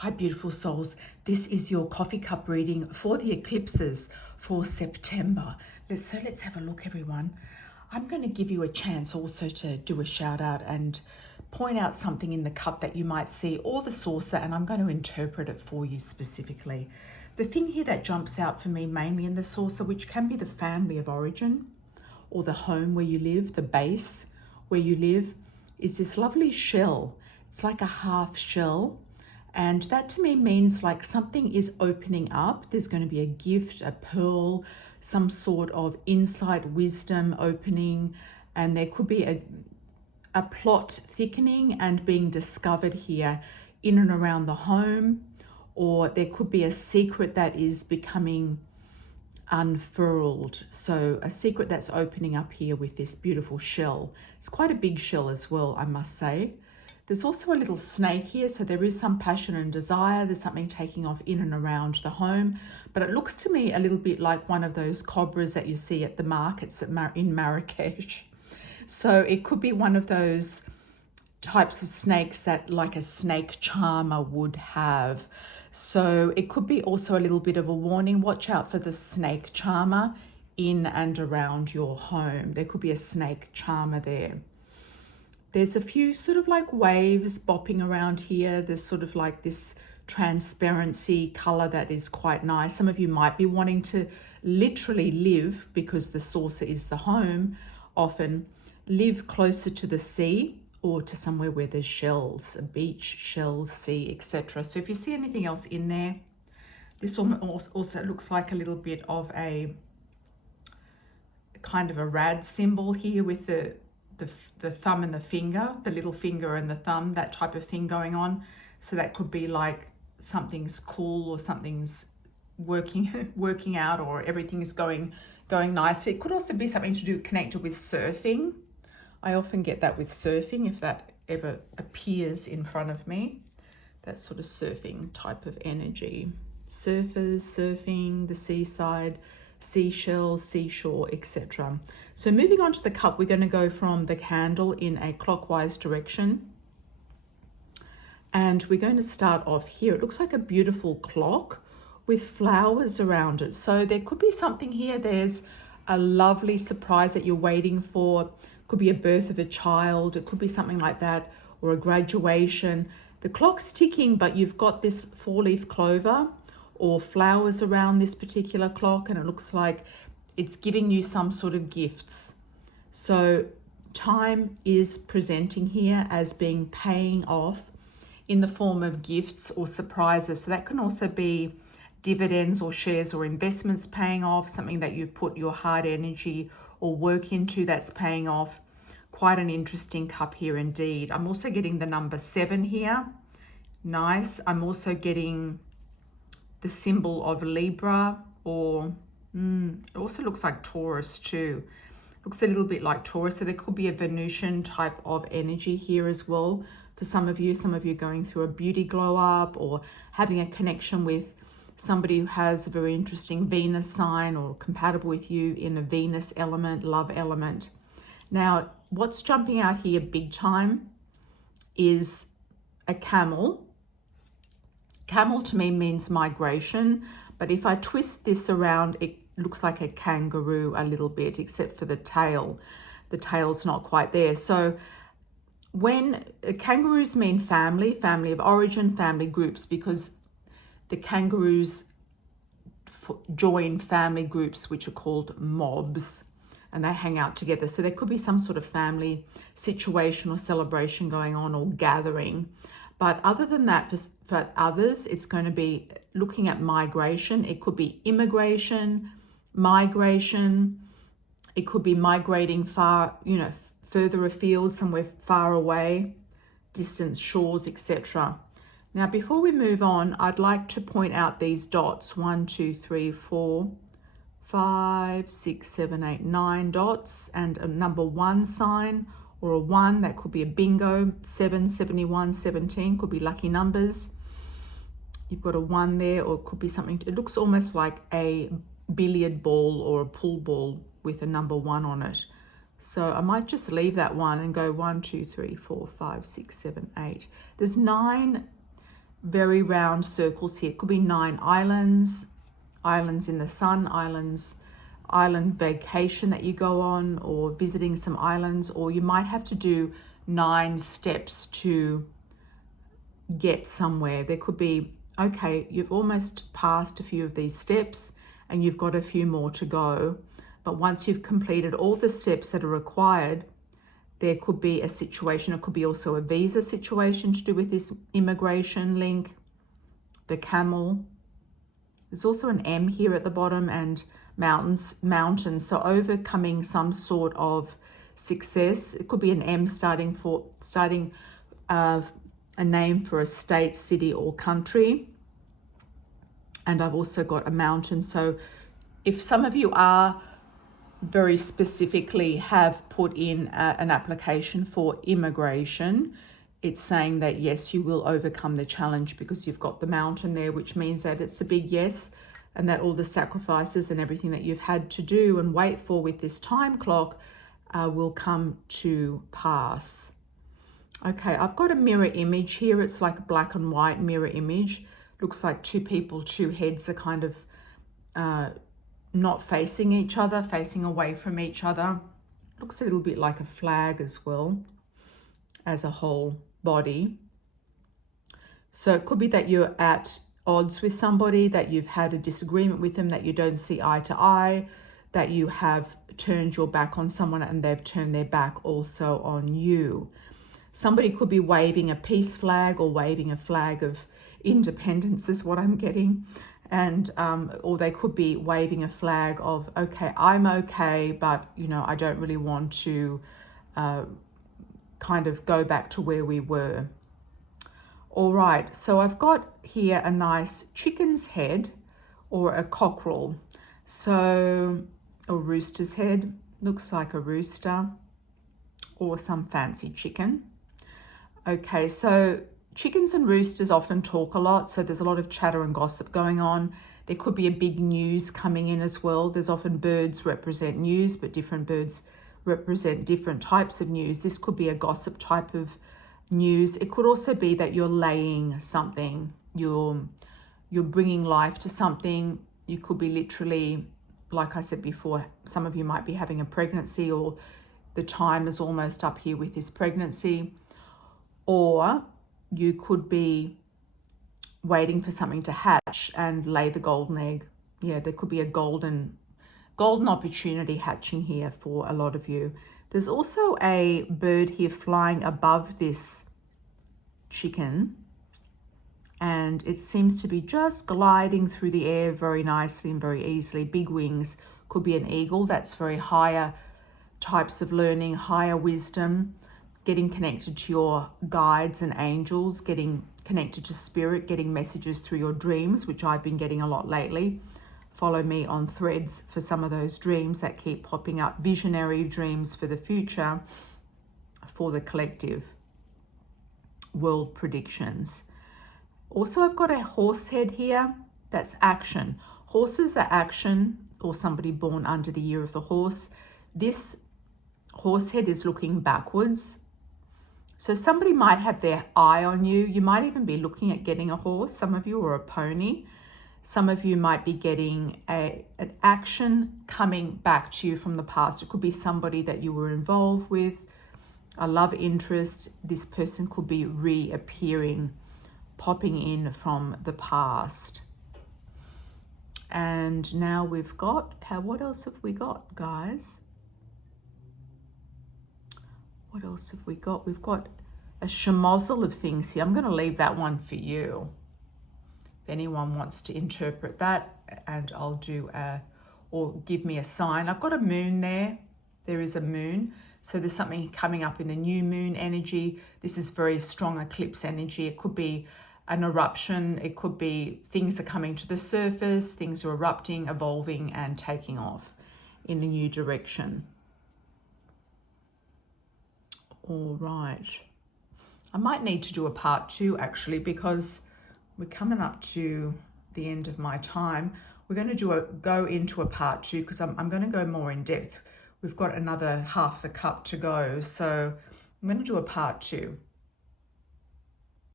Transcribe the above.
Hi, beautiful souls. This is your coffee cup reading for the eclipses for September. Let's have a look, everyone. I'm going to give you a chance also to do a shout out and point out something in the cup that you might see, or the saucer, and I'm going to interpret it for you specifically. The thing here that jumps out for me mainly in the saucer, which can be the family of origin or the home where you live, the base where you live, is this lovely shell. It's like a half shell. And that to me means like something is opening up. There's going to be a gift, a pearl, some sort of insight, wisdom opening, and there could be a plot thickening and being discovered here in and around the home, or there could be a secret that is becoming unfurled. So a secret that's opening up here with this beautiful shell. It's quite a big shell as well, I must say. There's also a little snake here, so there is some passion and desire. There's something taking off in and around the home, but it looks to me a little bit like one of those cobras that you see at the markets in Marrakesh. So it could be one of those types of snakes that like a snake charmer would have. So it could be also a little bit of a warning. Watch out for the snake charmer in and around your home. There could be a snake charmer there. There's a few sort of like waves bopping around here. There's sort of like this transparency color that is quite nice. Some of you might be wanting to literally live, because the saucer is the home, often live closer to the sea or to somewhere where there's shells, a beach, shells, sea, etc. So if you see anything else in there, this also looks like a little bit of a kind of a rad symbol here with the thumb and the finger, the little finger and the thumb, that type of thing going on. So that could be like something's cool, or something's working out, or everything's going nicely. It could also be something to do connected with surfing. I often get that with surfing, if that ever appears in front of me. That sort of surfing type of energy. Surfers, surfing, the seaside, seashells, seashore, etc. So moving on to the cup, we're going to go from the candle in a clockwise direction, and we're going to start off here. It looks like a beautiful clock with flowers around it. So there could be something here. There's a lovely surprise that you're waiting for. Could be a birth of a child, it could be something like that, or a graduation. The clock's ticking, but you've got this 4-leaf clover or flowers around this particular clock, and it looks like it's giving you some sort of gifts. So time is presenting here as being paying off in the form of gifts or surprises. So that can also be dividends or shares or investments paying off, something that you've put your hard energy or work into that's paying off. Quite an interesting cup here indeed. I'm also getting the number 7 here. Nice. I'm also getting the symbol of Libra, or it also looks like Taurus too. Looks a little bit like Taurus. So there could be a Venusian type of energy here as well. For some of you going through a beauty glow up, or having a connection with somebody who has a very interesting Venus sign, or compatible with you in a Venus element, love element. Now, what's jumping out here big time is a camel. Camel to me means migration, but if I twist this around, it looks like a kangaroo a little bit, except for the tail. The tail's not quite there. So when kangaroos mean family of origin, family groups, because the kangaroos join family groups, which are called mobs, and they hang out together. So there could be some sort of family situation or celebration going on, or gathering. But other than that, for others, it's going to be looking at migration. It could be immigration, migration. It could be migrating far, further afield, somewhere far away, distant shores, etc. Now, before we move on, I'd like to point out these dots. 1, 2, 3, 4, 5, 6, 7, 8, 9 dots, and a number 1 sign, or a 1, that could be a bingo. 7, 71, 17 could be lucky numbers. You've got a 1 there, or it could be something, it looks almost like a billiard ball or a pool ball with a number 1 on it. So I might just leave that 1 and go 1, 2, 3, 4, 5, 6, 7, 8. There's 9 very round circles here. It could be 9 islands, islands in the sun, island vacation that you go on, or visiting some islands, or you might have to do 9 steps to get somewhere. There could be, okay, you've almost passed a few of these steps and you've got a few more to go. But once you've completed all the steps that are required, there could be a situation. It could be also a visa situation to do with this immigration link, the camel. There's also an M here at the bottom, and mountains. So overcoming some sort of success. It could be an M starting a name for a state, city, or country. And I've also got a mountain. So if some of you are very specifically have put in an application for immigration, it's saying that yes, you will overcome the challenge because you've got the mountain there, which means that it's a big yes, and that all the sacrifices and everything that you've had to do and wait for with this time clock will come to pass. Okay, I've got a mirror image here. It's like a black and white mirror image. Looks like 2 people, 2 heads are kind of not facing each other, facing away from each other. Looks a little bit like a flag as well as a whole body. So it could be that you're at odds with somebody, that you've had a disagreement with them, that you don't see eye to eye, that you have turned your back on someone and they've turned their back also on you. Somebody could be waving a peace flag or waving a flag of independence is what I'm getting. And or they could be waving a flag of, okay, I'm okay, but you know, I don't really want to kind of go back to where we were. All right, so I've got here a nice chicken's head or a cockerel. So a rooster's head, looks like a rooster or some fancy chicken. Okay, so chickens and roosters often talk a lot, so there's a lot of chatter and gossip going on. There could be a big news coming in as well. There's often birds represent news, but different birds represent different types of news. This could be a gossip type of news. It could also be that you're laying something, you're bringing life to something. You could be literally, like I said before, some of you might be having a pregnancy, or the time is almost up here with this pregnancy. Or you could be waiting for something to hatch and lay the golden egg. Yeah, there could be a golden opportunity hatching here for a lot of you. There's also a bird here flying above this chicken, and it seems to be just gliding through the air very nicely and very easily. Big wings. Could be an eagle. That's very higher types of learning, higher wisdom, getting connected to your guides and angels, getting connected to spirit, getting messages through your dreams, which I've been getting a lot lately. Follow me on Threads for some of those dreams that keep popping up, visionary dreams for the future, for the collective world predictions. Also, I've got a horse head here. That's action. Horses are action, or somebody born under the year of the horse. This horse head is looking backwards. So somebody might have their eye on you. You might even be looking at getting a horse, some of you, or a pony. Some of you might be getting an action coming back to you from the past. It could be somebody that you were involved with, a love interest. This person could be reappearing, popping in from the past. And now we've got, what else have we got, guys? What else have we got? We've got a schmozzle of things here. I'm going to leave that one for you. If anyone wants to interpret that, and I'll do or give me a sign. I've got a moon there. There is a moon. So there's something coming up in the new moon energy. This is very strong eclipse energy. It could be an eruption. It could be things are coming to the surface. Things are erupting, evolving, and taking off in a new direction. All right. I might need to do a part 2 actually, because we're coming up to the end of my time. We're going to go into a part 2 because I'm going to go more in depth. We've got another half the cup to go. So I'm going to do a part 2.